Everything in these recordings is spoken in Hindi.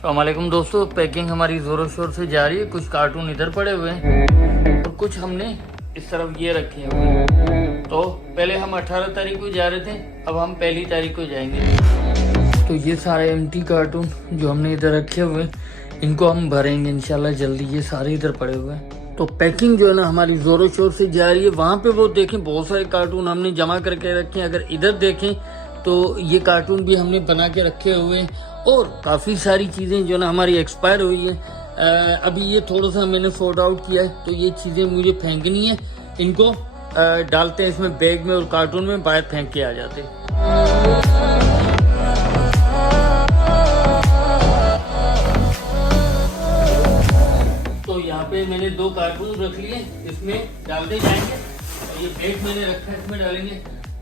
अस्सलामुअलैकुम दोस्तों, पैकिंग हमारी ज़ोरों शोर से जा रही है। कुछ कार्टून इधर पड़े हुए हैं और कुछ हमने इस तरफ ये रखे हुए हैं। तो पहले हम 18 तारीख को जा रहे थे, अब हम 1 तारीख को जाएंगे। तो ये सारे एम्प्टी कार्टून जो हमने इधर रखे हुए हैं, इनको हम भरेंगे इंशाल्लाह जल्दी। ये सारे इधर पड़े हुए हैं। तो पैकिंग जो है ना हमारी ज़ोरों शोर से जा रही है। वहाँ पे वो देखें बहुत सारे कार्टून हमने जमा करके रखे हैं। अगर इधर देखें तो ये कार्टून भी हमने बना के रखे हुए हैं और काफ़ी सारी चीज़ें जो ना हमारी एक्सपायर हुई है। अभी ये थोड़ा सा मैंने सॉर्ट आउट किया है, तो ये चीज़ें मुझे फेंकनी है। इनको डालते हैं इसमें बैग में और कार्टून में बाहर फेंक के आ जाते हैं। तो यहाँ पे मैंने 2 कार्टून रख लिए, इसमें डालते जाएंगे और ये बैग मैंने रखा है, इसमें डालेंगे।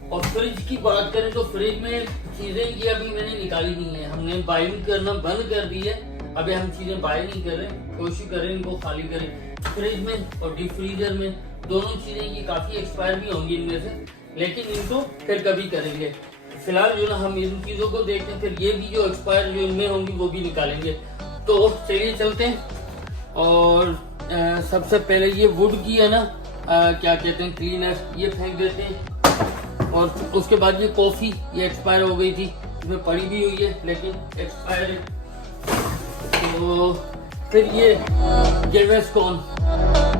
और फ्रिज की बात करें तो फ्रिज में चीजें ये अभी मैंने निकाली नहीं है, हमने बाइंग करना बंद कर दी है। अभी हम चीजें बाय नहीं कर रहे, कोशिश करें इनको खाली करें। फ्रिज में और डीप फ्रीजर में दोनों चीजें ये काफी एक्सपायर भी होंगी इनमें से, लेकिन इनको फिर कभी करेंगे। फिलहाल जो ना हम इन चीजों को देखते हैं, फिर ये भी जो एक्सपायर जो इनमें होंगी वो भी निकालेंगे। तो चलिए चलते हैं। और सबसे पहले ये वुड की है ना, क्या कहते हैं, क्लीनर, ये फेंक देते हैं। और उसके बाद ये कॉफी, ये एक्सपायर हो गई थी, इसमें पड़ी भी हुई है लेकिन एक्सपायर है। तो फिर ये गेवेस्कॉन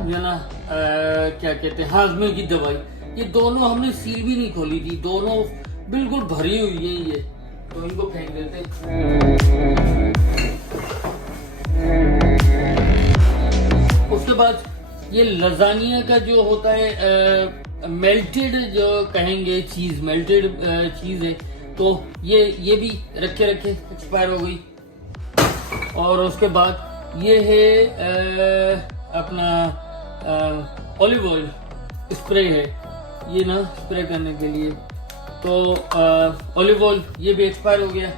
जो ना क्या कहते हैं, हाजमे की दवाई, ये दोनों हमने सील भी नहीं खोली थी, दोनों बिल्कुल भरी हुई है ये, तो इनको फेंक देते हैं। उसके बाद ये लजानिया का जो होता है मेल्टेड जो कहेंगे चीज, मेल्टेड चीज है, तो ये भी रखे एक्सपायर हो गई। और उसके बाद ये है अपना ऑलिव ऑयल स्प्रे है, ये ना स्प्रे करने के लिए। तो ऑलिव ऑयल ये भी एक्सपायर हो गया।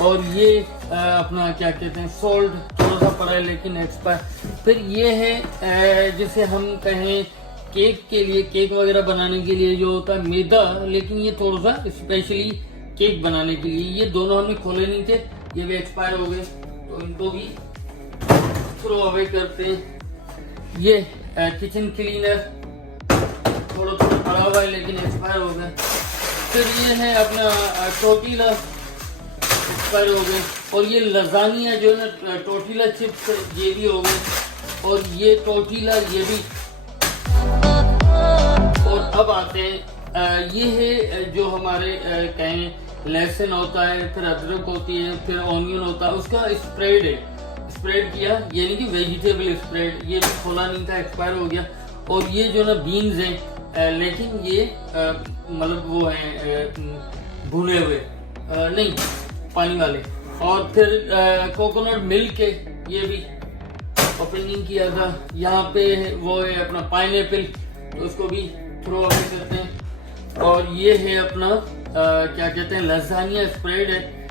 और ये अपना क्या कहते हैं, सॉल्ट थोड़ा सा पड़ा है लेकिन एक्सपायर। फिर ये है जिसे हम कहें केक के लिए, केक वगैरह बनाने के लिए जो होता है मैदा, लेकिन ये थोड़ा सा स्पेशली केक बनाने के लिए। ये दोनों हमने खोले नहीं थे, ये भी एक्सपायर हो गए, तो इनको भी थ्रो अवे करते हैं। ये किचन क्लीनर थोड़ा पड़ा हुआ है लेकिन एक्सपायर हो गया। फिर ये है अपना टोटीला, एक्सपायर हो गए। और ये लजानिया जो है ना, टोटीला चिप्स, ये भी हो गए। और ये टोटीला ये भी। और अब आते हैं, ये है जो हमारे कहें लहसुन होता है, फिर अदरक होती है, फिर ऑनियन होता है, उसका स्प्रेड है, स्प्रेड किया, यानी कि वेजिटेबल स्प्रेड, ये भी खोला नहीं था, एक्सपायर हो गया। और ये जो ना बीन्स हैं, लेकिन ये मतलब वो हैं भुने हुए, नहीं पानी वाले। और फिर कोकोनट मिल्क है, ये भी ओपनिंग किया था। यहाँ पे वो है अपना पाइनएप्पल, तो उसको भी थ्रो अवे करते हैं। और ये है अपना क्या कहते हैं, लजानिया स्प्रेड है,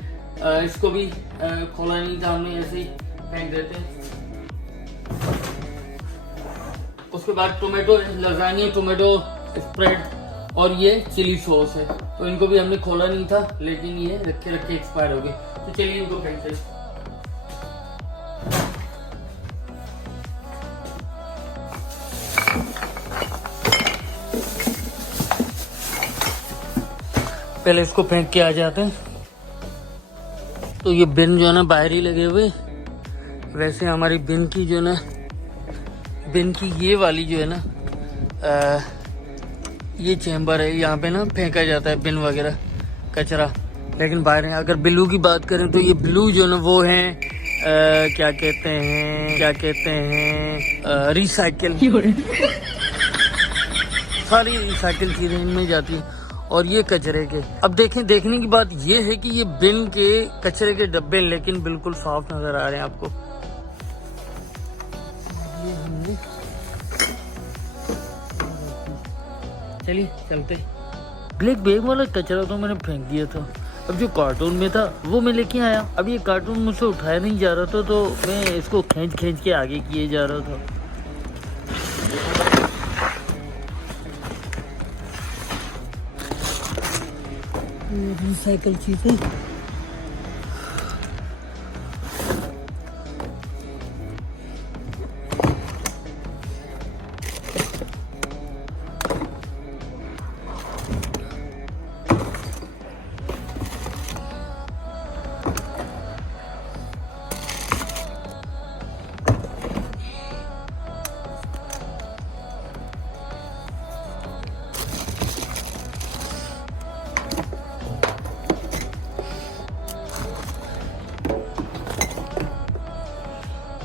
इसको भी खोला नहीं था हमने, ऐसे ही फेंक देते हैं। उसके बाद टोमेटो, लजानिया टोमेटो स्प्रेड, और ये चिली सॉस है, तो इनको भी हमने खोला नहीं था लेकिन ये रखे एक्सपायर हो गए। तो चलिए इनको फेंकते हैं। पहले इसको फेंक के आ जाते हैं। तो ये बिन जो है ना बाहर ही लगे हुए। वैसे हमारी बिन की जो ना, बिन की ये वाली जो है ना, ये चैम्बर है, यहाँ पे ना फेंका जाता है बिन वगैरह कचरा, लेकिन बाहर है। अगर ब्लू की बात करें तो ये ब्लू जो ना वो है क्या कहते हैं रिसाइकिल, सारी रिसाइकिल चीजें इनमें जाती हैं। और ये कचरे के, अब देखने की बात ये है कि ये बिन के कचरे के डब्बे लेकिन बिल्कुल साफ नजर आ रहे हैं आपको। चलिए चलते। ब्लैक बैग वाला कचरा तो मैंने फेंक दिया था, अब जो कार्टून में था वो मैं लेके आया। अब ये कार्टून मुझसे उठाया नहीं जा रहा था, तो मैं इसको खींच के आगे किए जा रहा था। रिसाइकल चीजें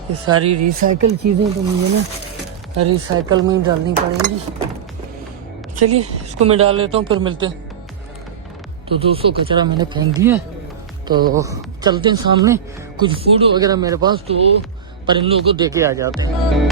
ये सारी रिसाइकल चीज़ें तो मुझे ना रिसाइकल में ही डालनी पड़ेंगी। चलिए इसको मैं डाल लेता हूँ, फिर मिलते हैं। तो दोस्तों कचरा मैंने फेंक दिया, तो चलते हैं सामने। कुछ फूड वगैरह मेरे पास, तो परिंदों को दे के आ जाते हैं।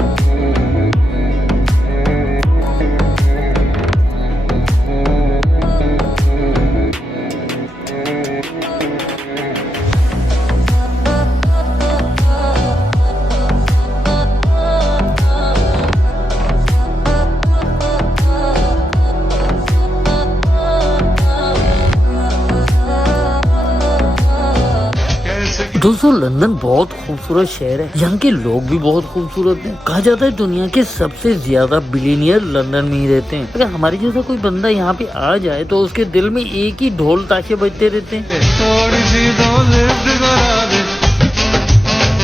दोस्तों लंदन बहुत खूबसूरत शहर है, यहाँ के लोग भी बहुत खूबसूरत हैं। कहा जाता है दुनिया के सबसे ज्यादा बिलियनियर लंदन में ही रहते हैं। अगर हमारे जैसा कोई बंदा यहाँ पे आ जाए तो उसके दिल में एक ही ढोल ताशे बजते रहते हैं।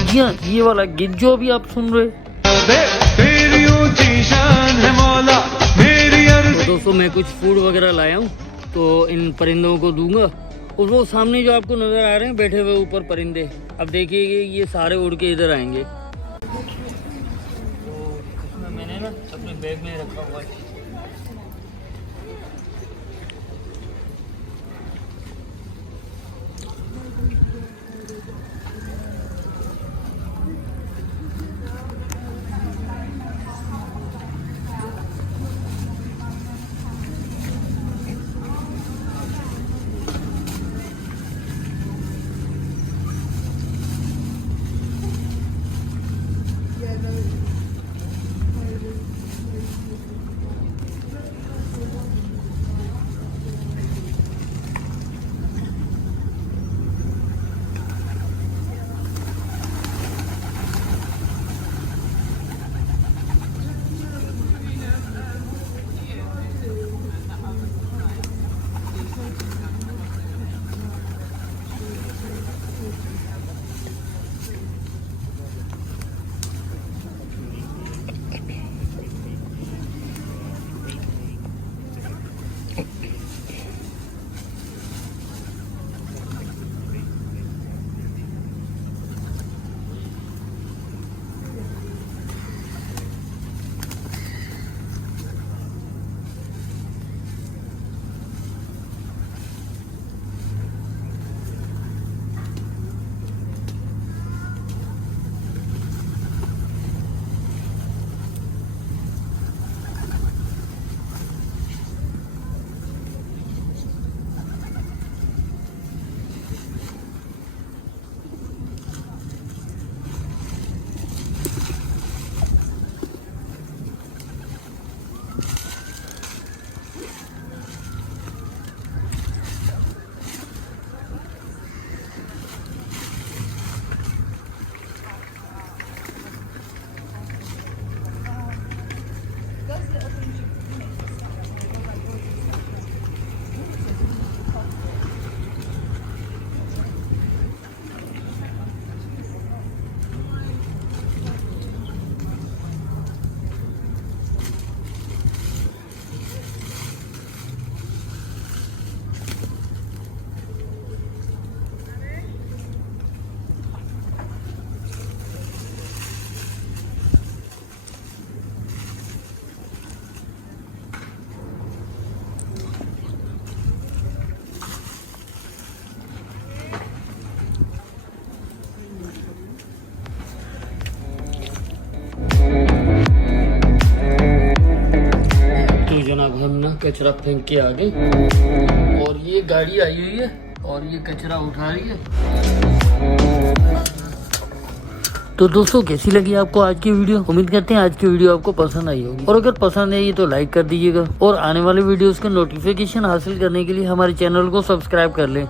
जी हाँ, ये वाला गीत जो अभी आप सुन रहे। तो दोस्तों मैं कुछ फूड वगैरह लाया हूँ, तो इन परिंदों को दूंगा। और वो सामने जो आपको नजर आ रहे हैं बैठे हुए ऊपर परिंदे, अब देखिए ये सारे उड़ के इधर आएंगे। तो इसमें मैंने ना अपने बैग में रखा हुआ है। जनाब हम ना कचरा फेंक के आ गए और ये गाड़ी आई हुई है और ये कचरा उठा रही है। तो दोस्तों कैसी लगी आपको आज की वीडियो? उम्मीद करते हैं आज की वीडियो आपको पसंद आई होगी, और अगर पसंद आई तो लाइक कर दीजिएगा और आने वाले वीडियोस के नोटिफिकेशन हासिल करने के लिए हमारे चैनल को सब्सक्राइब कर लें।